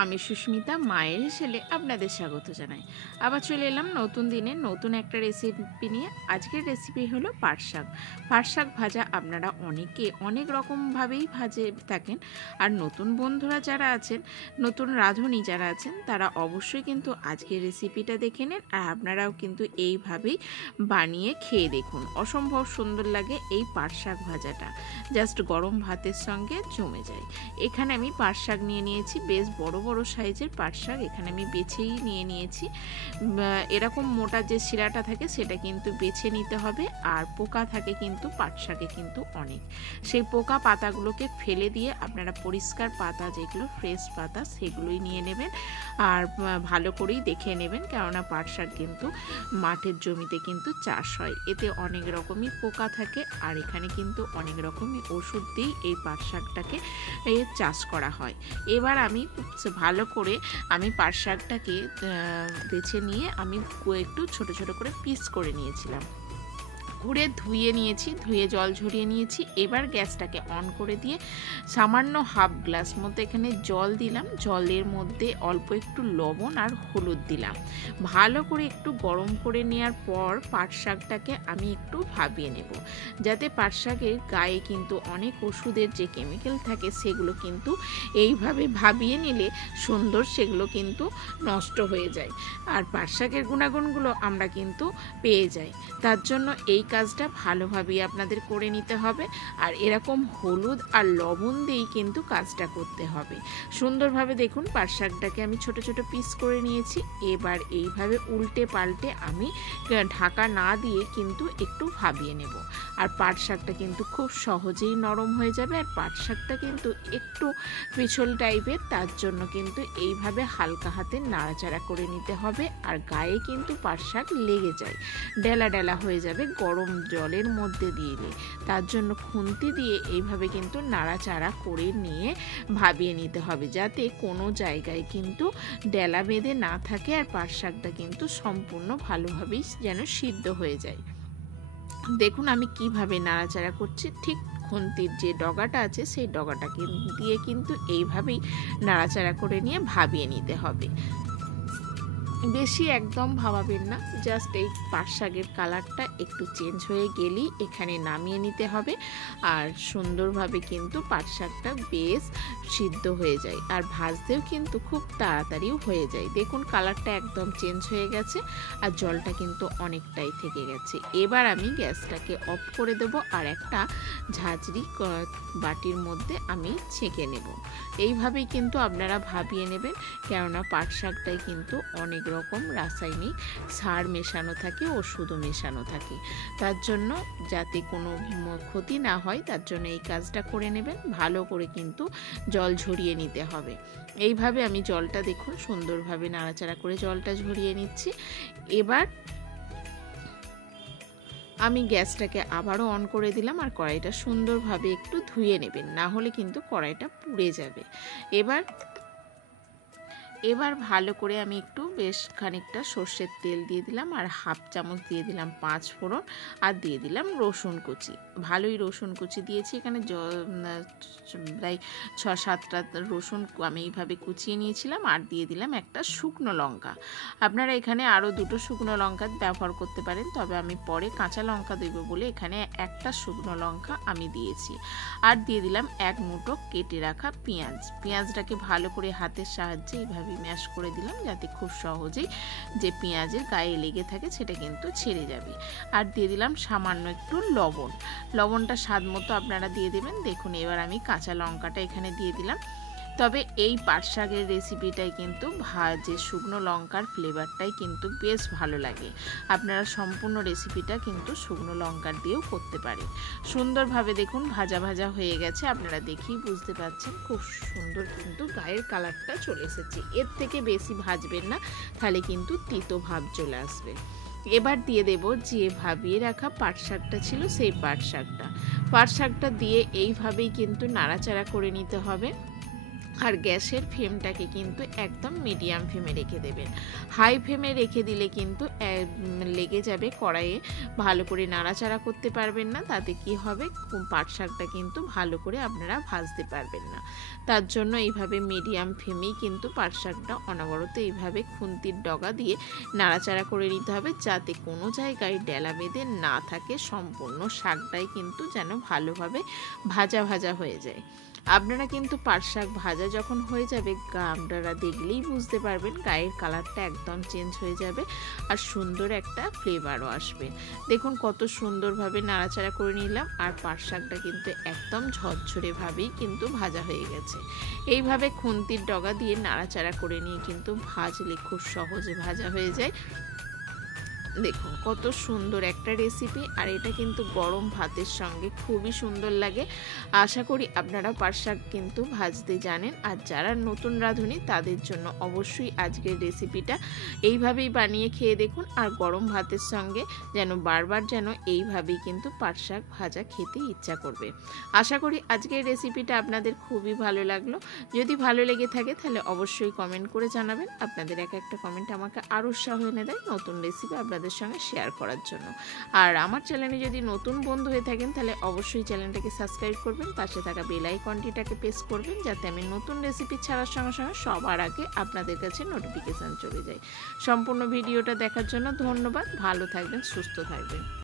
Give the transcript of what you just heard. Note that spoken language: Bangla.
আমি সুস্মিতা মায়ের হেসেলে আপনাদের স্বাগত জানাই। আবার চলে এলাম নতুন দিনে নতুন একটা রেসিপি নিয়ে। আজকের রেসিপি হলো পাট শাক। পাট শাক ভাজা আপনারা অনেকে অনেক রকমভাবেই ভাজে থাকেন, আর নতুন বন্ধুরা যারা আছেন, নতুন রাঁধুনি যারা আছেন, তারা অবশ্যই কিন্তু আজকের রেসিপিটা দেখে নেন, আর আপনারাও কিন্তু এইভাবেই বানিয়ে খেয়ে দেখুন। অসম্ভব সুন্দর লাগে এই পাট শাক ভাজাটা, জাস্ট গরম ভাতের সঙ্গে জমে যায়। এখানে আমি পাট শাক নিয়ে নিয়েছি, বেশ বড় বড় সাইজের পাট শাক এখানে আমি বেছেই নিয়ে নিয়েছি। এরকম মোটা যে শিরাটা থাকে সেটা কিন্তু বেছে নিতে হবে, আর পোকা থাকে কিন্তু পাট শাকে কিন্তু অনেক। সেই পোকা পাতাগুলোকে ফেলে দিয়ে আপনারা পরিষ্কার পাতা, যেগুলো ফ্রেশ পাতা, সেগুলোই নিয়ে নেবেন, আর ভালো করেই দেখে নেবেন, কেননা পাট শাক কিন্তু মাঠের জমিতে কিন্তু চাষ হয়, এতে অনেক রকমই পোকা থাকে, আর এখানে কিন্তু অনেক রকমই ওষুধ দিয়েই এই পাট শাকটাকে চাষ করা হয়। এবার আমি ভালো করে পাট শাকটাকে বেছে নিয়ে আমি একটু ছোট ছোট করে পিস করে নিয়েছিলাম, ঘুরে ধুয়ে নিয়েছি, ধুয়ে জল ঝরিয়ে নিয়েছি। এবার গ্যাসটাকে অন করে দিয়ে সামান্য হাফ গ্লাস মতো এখানে জল দিলাম, জলের মধ্যে অল্প একটু লবণ আর হলুদ দিলাম। ভালো করে একটু গরম করে নেওয়ার পর পাট শাকটাকে আমি একটু ভাবিয়ে নেব, যাতে পাট শাকের গায়ে কিন্তু অনেক ওষুধের যে কেমিক্যাল থাকে সেগুলো কিন্তু এইভাবে ভাবিয়ে নিলে সুন্দর সেগুলো কিন্তু নষ্ট হয়ে যায়, আর পাট শাকের গুণাগুণগুলো আমরা কিন্তু পেয়ে যাই। তার জন্য এই কাজটা ভালোভাবেই আপনাদের করে নিতে হবে, আর এরকম হলুদ আর লবণ দিয়েই কিন্তু কাজটা করতে হবে। সুন্দরভাবে দেখুন পাট শাকটাকে আমি ছোট ছোট পিস করে নিয়েছি। এবার এইভাবে উল্টে পাল্টে আমি ঢাকা না দিয়ে কিন্তু একটু ভাবিয়ে নেব, আর পাট শাকটা কিন্তু খুব সহজেই নরম হয়ে যাবে। আর পাট শাকটা কিন্তু একটু পিছল টাইপের, তার জন্য কিন্তু এইভাবে হালকা হাতে নাড়াচাড়া করে নিতে হবে, আর গায়ে কিন্তু পাট শাক লেগে যায়, ডেলা ডেলা হয়ে যাবে গরম জলের মধ্যে দিলে। তার জন্য খুন্তি দিয়ে এইভাবে কিন্তু নাড়াচাড়া করে নিয়ে ভাবিয়ে নিতে হবে, যাতে কোনো জায়গায় কিন্তু ডেলা বেঁধে না থাকে, আর পাট শাকটা কিন্তু সম্পূর্ণ ভালোভাবেই যেন সিদ্ধ হয়ে যায়। দেখুন আমি কিভাবে নাড়াচাড়া করছি, ঠিক খুন্তির যে ডগাটা আছে সেই ডগাটা দিয়ে কিন্তু এইভাবেই নাড়াচাড়া করে নিয়ে ভাবিয়ে নিতে হবে। বেশি একদম ভাবাবেন না, জাস্ট এই পাট শাকের কালারটা একটু চেঞ্জ হয়ে গেলেই এখানে নামিয়ে নিতে হবে, আর সুন্দরভাবে কিন্তু পাট শাকটা বেশ সিদ্ধ হয়ে যায়, আর ভাজতেও কিন্তু খুব তাড়াতাড়িও হয়ে যায়। দেখুন কালারটা একদম চেঞ্জ হয়ে গেছে, আর জলটা কিন্তু অনেকটাই থেকে গেছে। এবার আমি গ্যাসটাকে অফ করে দেব, আর একটা ঝাঁঝরি বাটির মধ্যে আমি ছেঁকে নেব। এইভাবেই কিন্তু আপনারা ভাবিয়ে নেবেন, কেননা পাট শাকটাই কিন্তু অনেক রকম রাসায়নিক সার মেশানো থাকে, ওষুধও মেশানো থাকে, তার জন্য যাতে কোনো ক্ষতি না হয় তার জন্য এই কাজটা করে নেবেন। ভালো করে কিন্তু জল ঝরিয়ে নিতে হবে। এইভাবে আমি জলটা দেখুন সুন্দরভাবে নাড়াচাড়া করে জলটা ঝরিয়ে নিচ্ছি। এবার আমি গ্যাসটাকে আবারও অন করে দিলাম, আর কড়াইটা সুন্দরভাবে একটু ধুয়ে নেবেন, না হলে কিন্তু কড়াইটা পুড়ে যাবে। এবার ভালো করে আমি একটু বেশ খানিকটা সর্ষের তেল দিয়ে দিলাম, আর হাফ চামচ দিয়ে দিলাম 5 ফোড়ন, আর দিয়ে দিলাম রসুন কুচি। ভালোই রসুন কুচি দিয়েছি, এখানে প্রায় 6-7টা রসুন আমি এইভাবে কুচিয়ে নিয়েছিলাম, আর দিয়ে দিলাম একটা শুকনো লঙ্কা। আপনারা এখানে আরও 2টো শুকনো লঙ্কা ব্যবহার করতে পারেন, তবে আমি পরে কাঁচা লঙ্কা দেবো বলে এখানে একটা শুকনো লঙ্কা আমি দিয়েছি। আর দিয়ে দিলাম 1 মুঠো কেটে রাখা পেঁয়াজটাকে ভালো করে হাতের সাহায্যে এইভাবে ম্যাশ করে দিলাম, যাতে খুব সহজেই যে পেঁয়াজের গায়ে লেগে থাকে সেটা কিন্তু ছেড়ে যাবে। আর দিয়ে দিলাম সামান্য একটু লবণটা স্বাদ মতো আপনারা দিয়ে দেবেন। দেখুন এবার আমি কাঁচা লঙ্কাটা এখানে দিয়ে দিলাম। তবে এই পাট শাকের রেসিপিটাই কিন্তু যে শুকনো লঙ্কার ফ্লেভারটাই কিন্তু বেশ ভালো লাগে। আপনারা সম্পূর্ণ রেসিপিটা কিন্তু শুকনো লঙ্কার দিয়েও করতে পারেন। সুন্দরভাবে দেখুন ভাজা ভাজা হয়ে গেছে, আপনারা দেখেই বুঝতে পারছেন খুব সুন্দর কিন্তু গায়ের কালারটা চলে এসেছে। এর থেকে বেশি ভাজবেন না, তাহলে কিন্তু তিতো ভাব চলে আসবে। এবার দিয়ে দেব যে ভাবিয়ে রাখা পাট শাকটা ছিল, সেই পাট শাকটা দিয়ে এইভাবেই কিন্তু নাড়াচাড়া করে নিতে হবে। আর গ্যাসের ফ্লেমটাকে কিন্তু একদম মিডিয়াম ফ্লেমে রেখে দেবেন। হাই ফ্লেমে রেখে দিলে কিন্তু লেগে যাবে কড়াইয়ে, ভালো করে নাড়াচাড়া করতে পারবেন না, তাতে কি হবে পাট শাকটা কিন্তু ভালো করে আপনারা ভাজতে পারবেন না। তার জন্য এইভাবে মিডিয়াম ফ্লেমেই কিন্তু পাট শাকটা অনবরত এইভাবে খুন্তির ডগা দিয়ে নাড়াচাড়া করে নিতে হবে, যাতে কোনো জায়গায় ডেলা বেঁধে না থাকে, সম্পূর্ণ শাকটাই কিন্তু যেন ভালোভাবে ভাজা ভাজা হয়ে যায়। আপনারা কিন্তু পাট শাক ভাজা যখন হয়ে যাবে আপনারা দেখলেই বুঝতে পারবেন গায়ের কালারটা একদম চেঞ্জ হয়ে যাবে আর সুন্দর একটা ফ্লেভারও আসবে। দেখুন কত সুন্দরভাবে নাড়াচাড়া করে নিলাম আর পাট শাকটা কিন্তু একদম ঝরঝরেভাবেই কিন্তু ভাজা হয়ে গেছে। এইভাবে খুন্তির ডগা দিয়ে নাড়াচাড়া করে নিয়ে কিন্তু ভাজলে খুব সহজে ভাজা হয়ে যায়। দেখুন কত সুন্দর একটা রেসিপি, আর এটা কিন্তু গরম ভাতের সঙ্গে খুবই সুন্দর লাগে। আশা করি আপনারা পাট শাক কিন্তু ভাজতে জানেন, আর যারা নতুন রাঁধুনি তাদের জন্য অবশ্যই আজকের রেসিপিটা এইভাবেই বানিয়ে খেয়ে দেখুন, আর গরম ভাতের সঙ্গে যেন বারবার যেন এইভাবেই কিন্তু পাট শাক ভাজা খেতে ইচ্ছা করবে। আশা করি আজকের রেসিপিটা আপনাদের খুবই ভালো লাগলো। যদি ভালো লেগে থাকে তাহলে অবশ্যই কমেন্ট করে জানাবেন। আপনাদের একটা কমেন্ট আমাকে আরও উৎসাহ এনে দেয় নতুন রেসিপি আপনাদের সঙ্গে শেয়ার করার জন্য। আর আমার চ্যানেলে যদি নতুন বন্ধু হয়ে থাকেন তাহলে অবশ্যই চ্যানেলটাকে সাবস্ক্রাইব করবেন, পাশে থাকা বেল আইকনটিটাকে প্রেস করবেন, যাতে আমি নতুন রেসিপি ছাড়ার সঙ্গে সঙ্গে সবার আগে আপনাদের কাছে নোটিফিকেশান চলে যায়। সম্পূর্ণ ভিডিওটা দেখার জন্য ধন্যবাদ। ভালো থাকবেন, সুস্থ থাকবেন।